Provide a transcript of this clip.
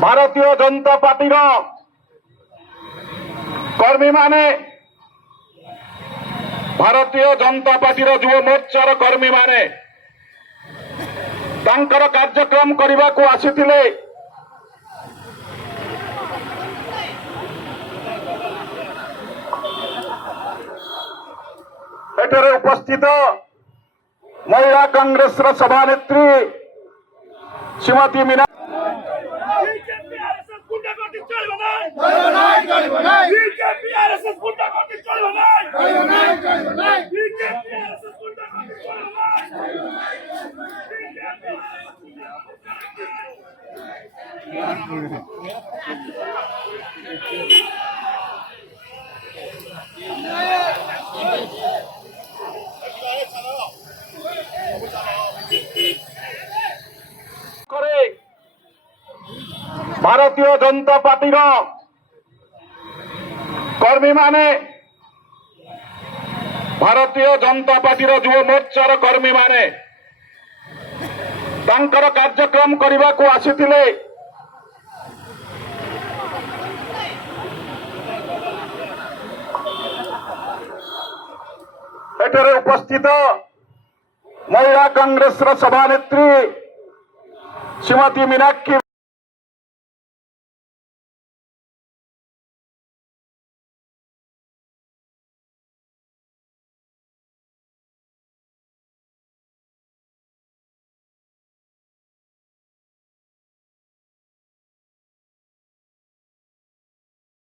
भारतीय जनता पार्टीर कर्मी माने भारतीय जनता पार्टीर युव मोर्चार कर्मी माने तांकर कार्यक्रम करने को आसीथिले। एठारे उपस्थित महिला कांग्रेस सभानेत्री श्रीमती मीना भारतीय जनता पार्टीर कर्मी माने भारतीय जनता पार्टीर युव मोर्चार कर्मी माने तांकर कार्यक्रम करने को आसीथिले। एठारे उपस्थित महिला कांग्रेस सभानेत्री श्रीमती मीनाक्षी